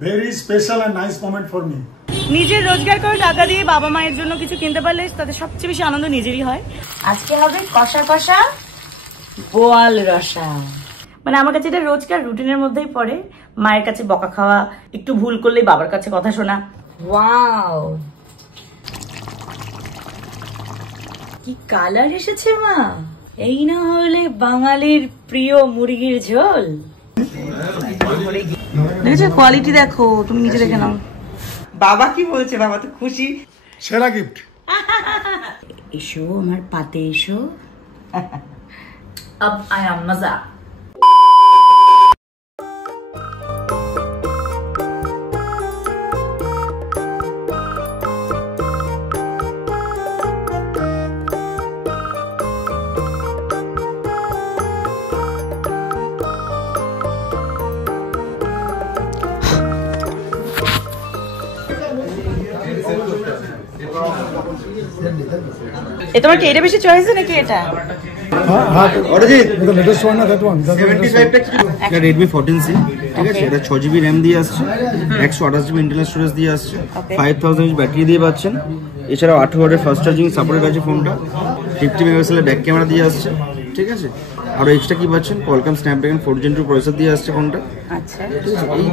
very special and nice moment for me. নিজের রোজগার করে টাকা দিয়ে বাবা মায়ের জন্য কিছু কিনতে পারলে তাদের সবচেয়ে বেশি আনন্দ নিজেরই হয়। আজকে হবে কষা কষা বোয়াল রসা। মানে আমার কাছে এটা রোজকার রুটিনের মধ্যেই পড়ে। মায়ের কাছে বকা খাওয়া, একটু ভুল করলেই বাবার কাছে কথা শোনা। ওয়াও, কি কালার এসেছে মা! এই না হলে বাঙালির প্রিয় মুরগির ঝোল। দেখেছো কোয়ালিটি, দেখো তুমি নিজে দেখে নাও। বাবা কি বলছে? বাবা তো খুশি। সেরা গিফট। এসো আমার পাতে এসো। अब आया मजा। তোমার কি এটা বেশি চয়েস নাকি এটা? Redmi 14C, ঠিক আছে? এটা 6GB RAM দিয়ে আসছে, 128GB ইন্টারনাল স্টোরেজ দিয়ে আসছে, 5000 mAh ব্যাটারি দিয়ে পাচ্ছেন। এছাড়াও 8 ওয়াটের ফাস্ট চার্জিং সাপোর্টেড আছে ফোনটা, 50 মেগাপিক্সেলের ব্যাক ক্যামেরা দিয়ে আসছে, ঠিক আছে? আরো এক্সট্রা কি পাচ্ছেন, Qualcomm Snapdragon 4 Gen 2 প্রসেসর দিয়ে আসছে ফোনটা। আচ্ছা, এই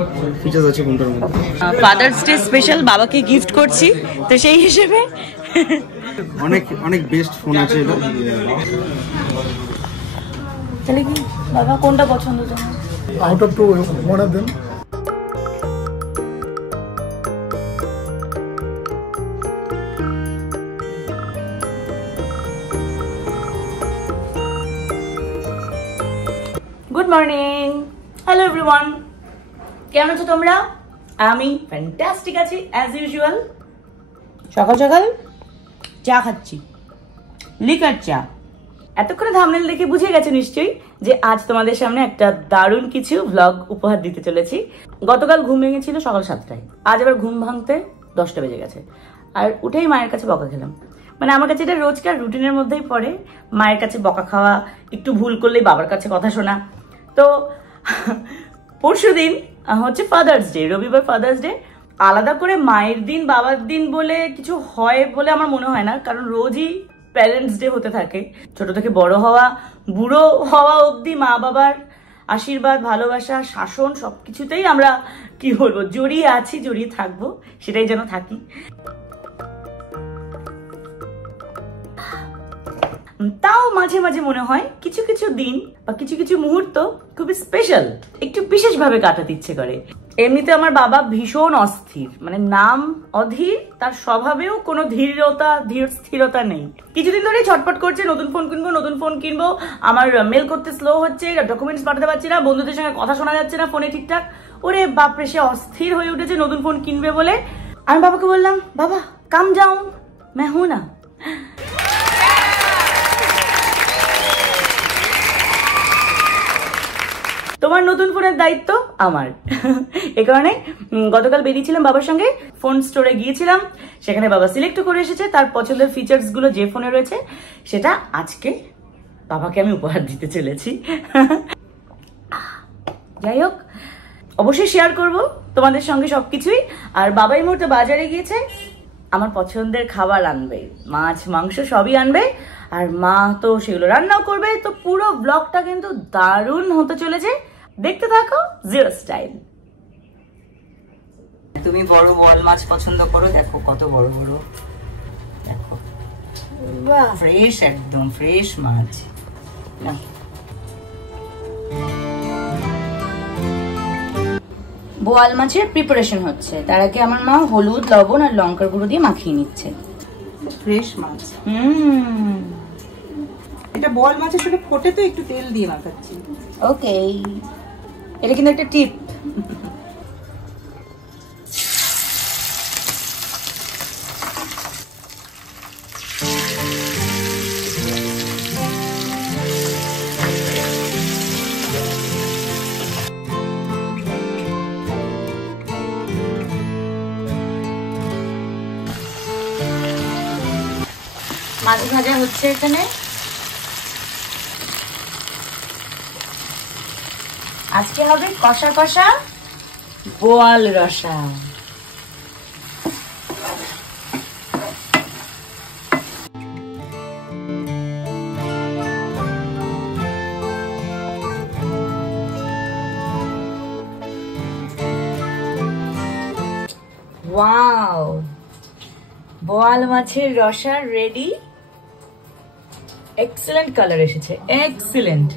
ফিচার্স আছে ফোনটার মধ্যে। ফাদার্স ডে স্পেশাল বাবাকে গিফট করছি, তো সেই হিসেবে অনেক বেস্ট ফোন আছে এটা। তাহলে কি বাবা কোনটা পছন্দ তোমার? Out of two, one of them. Good morning, hello everyone, কেমন আছো তোমরা? আমি ফ্যান্টাস্টিক আছি অ্যাজ ইউজুয়াল। সকাল সকাল চা খাচ্ছি, লিকার চা। এতক্ষণে থাম্বনেল দেখে বুঝে গেছে নিশ্চয়ই যে আজ তোমাদের সামনে একটা দারুণ কিছু ভ্লগ উপহার দিতে চলেছি। গতকাল ঘুম ভেঙেছিল সকাল 7টায়, আজ আবার ঘুম ভাঙতে 10টা বেজে গেছে। আর উঠেই মায়ের কাছে বকা খেলাম। মানে আমার কাছে এটা রোজকার রুটিনের মধ্যেই পড়ে, মায়ের কাছে বকা খাওয়া, একটু ভুল করলেই বাবার কাছে কথা শোনা। তো পরশু দিন হচ্ছে ফাদার্স ডে, রবিবার ফাদার্স ডে। আলাদা করে মায়ের দিন বাবার দিন বলে কিছু হয় বলে আমার মনে হয় না, কারণ রোজই প্যারেন্টস ডে হতে থাকে। ছোট থেকে বড় হওয়া, বুড়ো হওয়া অবধি মা বাবার আশীর্বাদ, ভালোবাসা, শাসন সবকিছুতেই আমরা কি বলবো জড়িয়ে আছি, জড়িয়ে থাকবো, সেটাই যেন থাকি। তাও মাঝে মাঝে মনে হয় কিছু কিছু দিন বা কিছু কিছু মুহূর্ত খুবই স্পেশাল, একটু বিশেষভাবে কাটাতে ইচ্ছে করে। এমনিতে আমার বাবা ভীষণ অস্থির, মানে নাম অধীর, তার স্বভাবেও কোনো ধীর স্থিরতা নেই। কিছুদিন ধরে ছটপট করছে, নতুন ফোন কিনবো। আমার মেল করতে স্লো হচ্ছে, ডকুমেন্টস পাঠাতে পারছি না, বন্ধুদের সঙ্গে কথা শোনা যাচ্ছে না ফোনে ঠিকঠাক। ওরে বাপরে, সে অস্থির হয়ে উঠেছে নতুন ফোন কিনবে বলে। আমি বাবাকে বললাম, বাবা কাম যাও, मैं हूं ना। তোমার নতুন ফোনের দায়িত্ব আমার। এ কারণে গতকাল বেরিয়েছিলাম বাবার সঙ্গে, ফোন স্টোরে গিয়েছিলাম, সেখানে বাবা সিলেক্ট করে এসেছে তার পছন্দের ফিচার্স গুলো যে ফোনে রয়েছে, সেটা আজকে বাবাকে আমি উপহার দিতে চলেছি। যাই হোক, অবশ্যই শেয়ার করব তোমাদের সঙ্গে সবকিছুই। আর বাবা এই মুহূর্তে বাজারে গিয়েছে, আমার পছন্দের খাবার আনবে, মাছ মাংস সবই আনবে, আর মা তো সেগুলো রান্নাও করবে। তো পুরো ব্লগটা কিন্তু দারুণ হতে চলেছে, দেখতে থাকো জিরো স্টাইল। তুমি বড় বোয়াল মাছ পছন্দ করো, দেখো কত বড় বড়, দেখো বাহ, ফ্রেশ, একদম ফ্রেশ মাছ। বোয়াল মাছের প্রিপারেশন হচ্ছে, তার আগে আমার মা হলুদ, লবণ আর লঙ্কার গুঁড়ো দিয়ে মাখিয়ে নিচ্ছে। ফ্রেশ মাছ, এটা বোয়াল মাছের সাথে ফোটে তো একটু তেল দিয়ে মাখাচ্ছি। ওকে, এটা কিন্তু একটা টিপ। মাছ ভাজা হচ্ছে এখানে। আজকে হবে কষা কষা বোয়াল রসা। ওয়াও, বোয়াল মাছের রসা রেডি। এক্সেলেন্ট কালার এসেছে, এক্সেলেন্ট।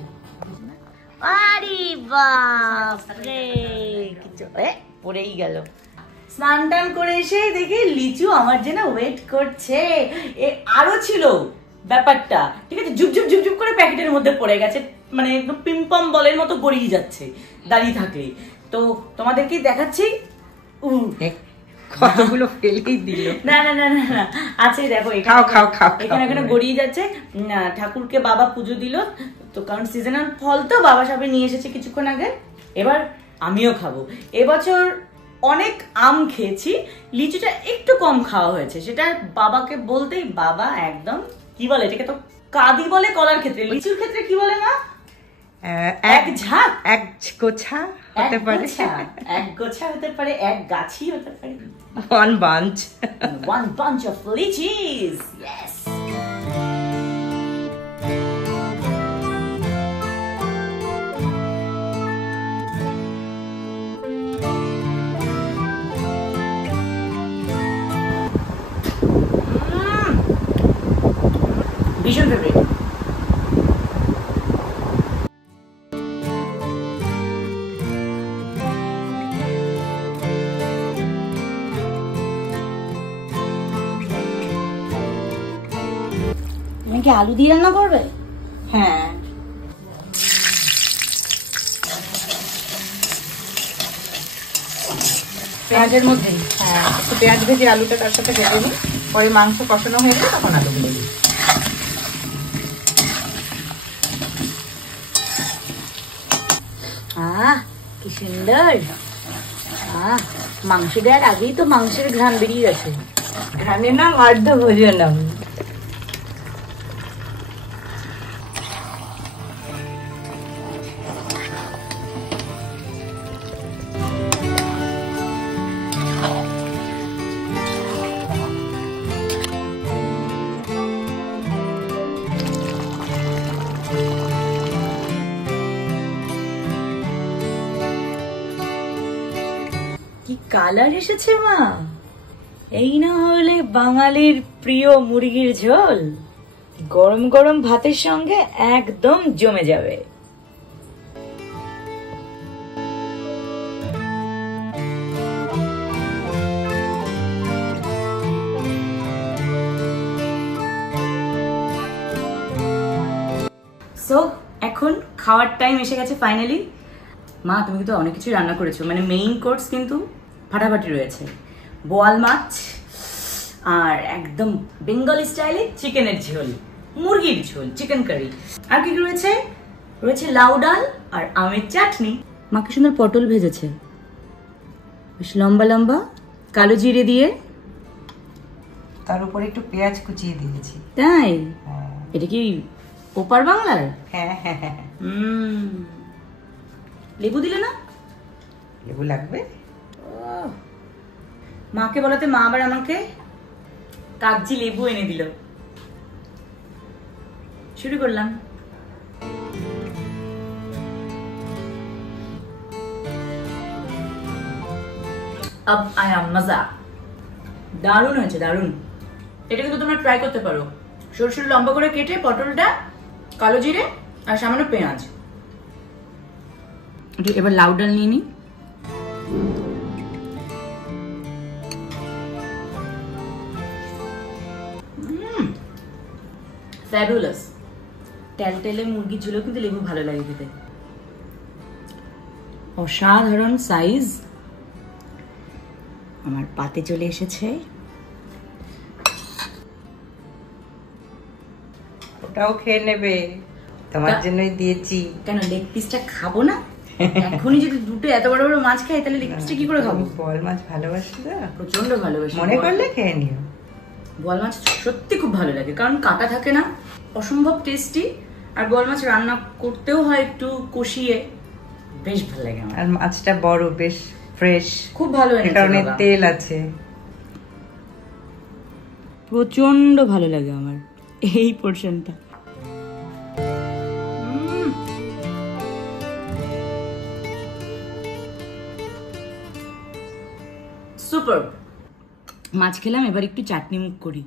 আরে বাপরে, কিছু পড়েই গেল। স্নান টান করে এসে দেখি লিচু আমার জন্য ওয়েট করছে। আরো ছিল ব্যাপারটা, ঠিক আছে, ঝুপ ঝুপ ঝুপ ঝুপ করে প্যাকেটের মধ্যে পড়ে গেছে, মানে একদম পিম্পম বলের মতো গড়িয়ে যাচ্ছে দাঁড়িয়ে থাকলে। তো তোমাদেরকে দেখাচ্ছি। কতগুলো ফেলেই দিল। না না না না না, আছে দেখো, এখানে এখানে গড়িয়ে যাচ্ছে। ঠাকুরকে বাবা পুজো দিল তো, কারণ সিজনাল ফল তো বাবা সবে নিয়ে এসেছে কিছুক্ষণ আগে। এবার আমিও খাবো। এবছর অনেক আম খেয়েছি, লিচুটা একটু কম খাওয়া হয়েছে। সেটা বাবাকে বলতেই বাবা একদম কি বলে এটাকে, তো কাদি বলে কলার ক্ষেত্রে, লিচুর ক্ষেত্রে কি বলে না, এক ঝাঁক, এক গোছা হতে পারে, এক গোছা হতে পারে, এক গাছি হতে পারে, one bunch of lychees. Yes. ভীষণ ফেভারিট। তুমি কি আলু দিয়ে রান্না করবে? হ্যাঁ, পেঁয়াজের মধ্যে। হ্যাঁ, একটু পেঁয়াজ ভেজে আলুটা তার সাথে ভেজে নিই, পরে মাংস কষানো হয়ে গেলে তখন আলুগুলো দিই। কি সুন্দর। মাংস দেওয়ার আগেই তো মাংসের ঘ্রাণ বেরিয়ে গেছে। ঘ্রাণের নাম অর্ধ ভোজনম। কি কালার এসেছে মা! এই না হলে বাঙালির প্রিয় মুরগির ঝোল গরম গরম ভাতের সঙ্গে একদম জমে যাবে। সো এখন খাওয়ার টাইম এসে গেছে ফাইনালি। মা তুমি কিন্তু অনেক কিছু রান্না করেছো, মানে মেইন কোর্স কিন্তু ফাটাফাটি রয়েছে। বোয়াল মাছ আর একদম বেঙ্গলি স্টাইলে চিকেনের ঝোল, মুরগির ঝোল, চিকেন কারি, আর কি রয়েছে, রয়েছে লাউ ডাল আর আমের চাটনি। মা কি সুন্দর পটল ভেজেছে, বেশ লম্বা লম্বা, কালো জিরে দিয়ে, তার উপরে একটু পেঁয়াজ কুচিয়ে দিয়েছি। তাই? এটা কি ওপার বাংলার? হ্যাঁ হ্যাঁ হ্যাঁ। লেবু দিলে না? লেবু লাগবে। মাকে বলাতে মা আবার আমাকে কাগজি লেবু এনে দিল। শুরু করলাম। আব আয়া মজা। দারুণ হয়েছে, দারুণ। এটা কিন্তু তোমরা ট্রাই করতে পারো। সরু সরু লম্বা করে কেটে পটলটা, কালো জিরে আর সামান্য পেঁয়াজ। এবার লাউ ডাল নিয়ে নি। ফ্যাবুলাস। টেলটেলে মুরগির ঝোলেও কিন্তু লেবু ভালো লাগে খেতে। অসাধারণ সাইজ। আমার পাতে চলে এসেছে। ওটাও খেয়ে নেবে, তোমার জন্যই দিয়েছি। কেন লেগ পিসটা খাবো না? এখনই যদি দুটো এত বড় বড় মাছ খাই তাহলে লেগ পিসটা কি করে খাবো? বোয়াল মাছ ভালোবাসি তো, প্রচন্ড ভালোবাসি। মনে করলে খেয়ে নিও। বোয়াল মাছ সত্যি খুব ভালো লাগে, কারণ কাঁটা থাকে না, অসম্ভব টেস্টি। আর বোয়াল মাছ রান্না করতেও হয় একটু কষিয়ে, বেশ ভালো লাগে আমার। আর মাছটা বড়, বেশ ফ্রেশ, খুব ভালো এনেছে এটা অনেক বাবা। তেল আছে। প্রচন্ড ভালো লাগে আমার এই পোরশনটা। সুপার। মাছ খেলাম, এবার একটু চাটনি মুখ করি।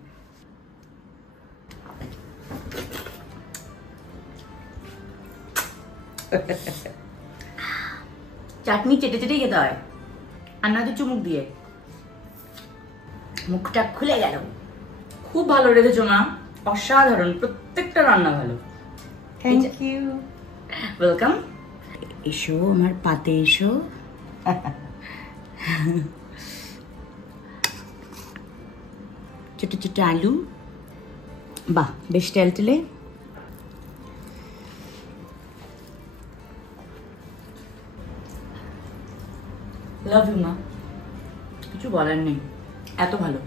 চাটনি চেটে চেটেই খেতে হয়, আর না তো চুমুক দিয়ে। মুখটা খুলে গেল। খুব ভালো রেখেছো মা, অসাধারণ, প্রত্যেকটা রান্না ভালো। Thank you. ওয়েলকাম। এসো আমার পাতে এসো। ছোট ছোট আলু, বাহ বেশ টেলটেলে। লাভ ইউ মা, কিছু বলার নেই, এত ভালো।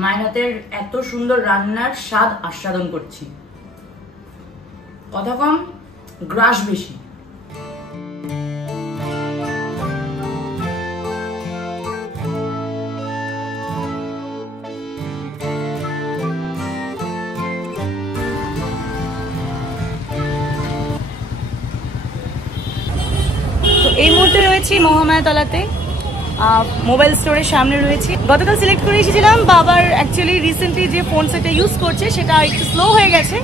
মায়ের হাতের এত সুন্দর রান্নার স্বাদ আস্বাদন করছি। কথা কম, গ্রাস বেশি। এই মুহূর্তে রয়েছি মহামায়াতলাতে, মোবাইল স্টোরের সামনে রয়েছি। গতকাল সিলেক্ট করে এসেছিলাম, বাবার অ্যাকচুয়ালি রিসেন্টলি যে ফোন সেটা ইউজ করছে সেটা একটু স্লো হয়ে গেছে।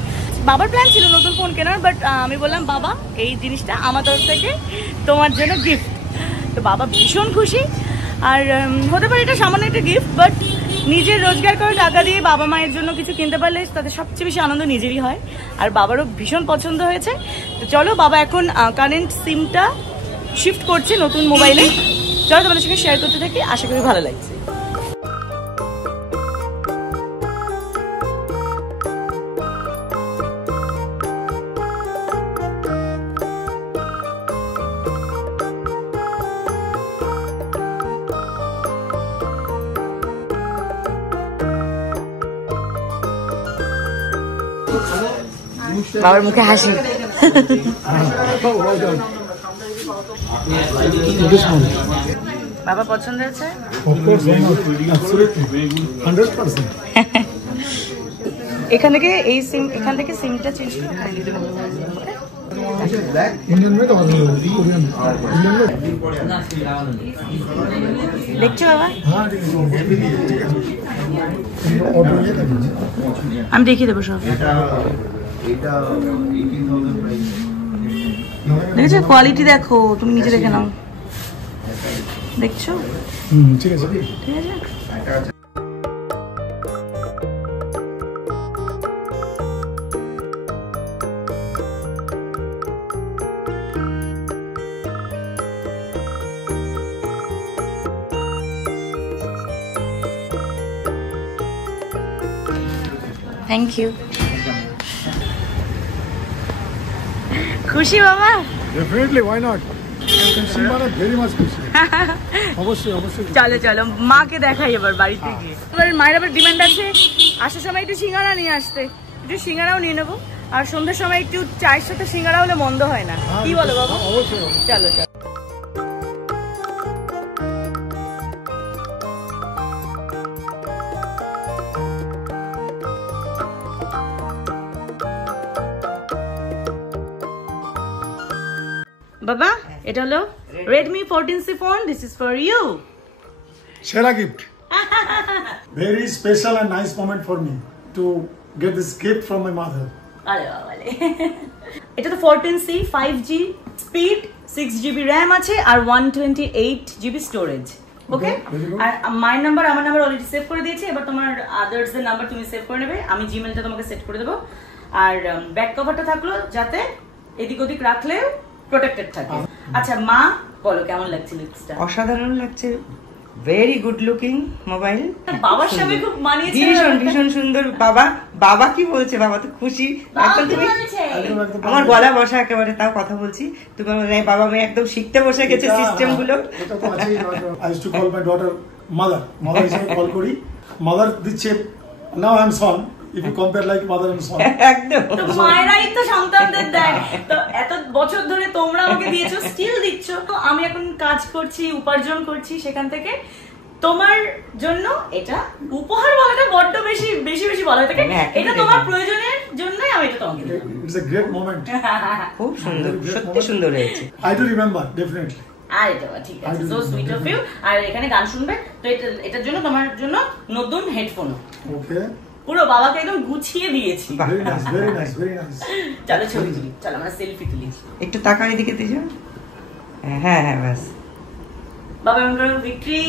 বাবার প্ল্যান ছিল নতুন ফোন কেনার, বাট আমি বললাম বাবা এই জিনিসটা আমার তরফ থেকে তোমার জন্য গিফট। তো বাবা ভীষণ খুশি। আর হতে পারে এটা সামান্য একটা গিফট, বাট নিজের রোজগার করে টাকা দিয়ে বাবা মায়ের জন্য কিছু কিনতে পারলে তাদের সবচেয়ে বেশি আনন্দ নিজেরই হয়। আর বাবারও ভীষণ পছন্দ হয়েছে। তো চলো, বাবা এখন কারেন্ট সিমটা শিফট করছে নতুন মোবাইলে। চলো তোমাদের সঙ্গে শেয়ার করতে থাকি, আশা করি ভালো লাগছে। বাবার মুখে হাসি। বাবা পছন্দ হয়েছে? Of course, why not? Absolutely. 100%. এখান থেকে এই সিম, এখান থেকে সিমটা চেঞ্জ করে Indian made or Korean? Indian made? দেখছো বাবা? हाँ ठीक है ऑर्डर ये कर दीजिए আমি দেখিয়ে দেবো সব। দেখেছো কোয়ালিটি, দেখো তুমি নিচে দেখে নাও, দেখছো? ठीक है ঠিক আছে। Thank you. খুশি বাবা? Definitely, why not? সিমারা very much খুশি। অবশ্যই অবশ্যই। চলো চলো মাকে দেখাই এবার বাড়িতে গিয়ে। এবার মায়ের আবার ডিমান্ড আছে আসার সময় একটু সিঙ্গারা নিয়ে আসতে, একটু সিঙ্গারাও নিয়ে নেবো। আর সন্ধ্যার সময় একটু চায়ের সাথে সিঙ্গারা হলে মন্দ হয় না, কি বলো বাবা? অবশ্যই। চলো চলো। বাবা এটা হলো Redmi 14C phone, this is for you. সেরা gift. Very special and nice moment for me to get this gift from my mother. আরে বাবা রে। এটা তো 14C 5G speed, 6GB RAM আছে আর 128GB স্টোরেজ। ওকে, আর মাই নাম্বার আমার নাম্বার অলরেডি সেভ করে দিয়েছি। এবার তোমার আদার্স এর নাম্বার তুমি সেভ করে নেবে, আমি জিমেলটা তোমাকে সেট করে দেবো। আর ব্যাক কভারটা থাকলো যাতে এদিক ওদিক রাখলে প্রোটেক্টেড থাকে। আচ্ছা মা বলো কেমন লাগছে লিপসটা? অসাধারণ লাগছে, ভেরি গুড লুকিং মোবাইল। বাবার সাথে খুব মানিয়েছে, ভীষণ ভীষণ সুন্দর। বাবা বাবা কি বলছে? বাবা তো খুশি এখন। তুমি আমার গলা বসা একেবারে, তাও কথা বলছি। তুমি বাবা মেয়ে একদম শিখতে বসে গেছে সিস্টেম গুলো। এটা তো আছেই। I used to call my daughter mother. Mother হিসেবে কল করি। Mother দিচ্ছে, now I am son. if you compare like mother and son. একদম তো মায়েরাই তো সন্তানদের দেয়, তো এত বছর ধরে তোমরা আমাকে দিয়েছো, স্টিল দিচ্ছ। তো আমি এখন কাজ করছি, উপার্জন করছি, সেখান থেকে তোমার জন্য এটা উপহার বলাটা বড্ড বেশি বেশি বেশি বলা থাকে, এটা তোমার প্রয়োজনের জন্যই আমি এটা তোমাকে দেব। It's a great moment. খুব সুন্দর, সত্যি সুন্দর হয়েছে। I do remember, definitely. আর এটা ঠিক আছে, সো সুইট অফ ইউ। আর এখানে গান শুনবে, তো এটার জন্য তোমার জন্য নতুন হেডফোন। Okay. পুরো বাবাকে একদম গুছিয়ে দিয়েছি। Very nice, very nice, very nice. চলো ছবি তুলি, চলো আমরা সেলফি তুলি। একটু তাকাও এদিকে, তুই যা। হ্যাঁ হ্যাঁ ব্যাস। বাবা এমন করে ভিক্টরি।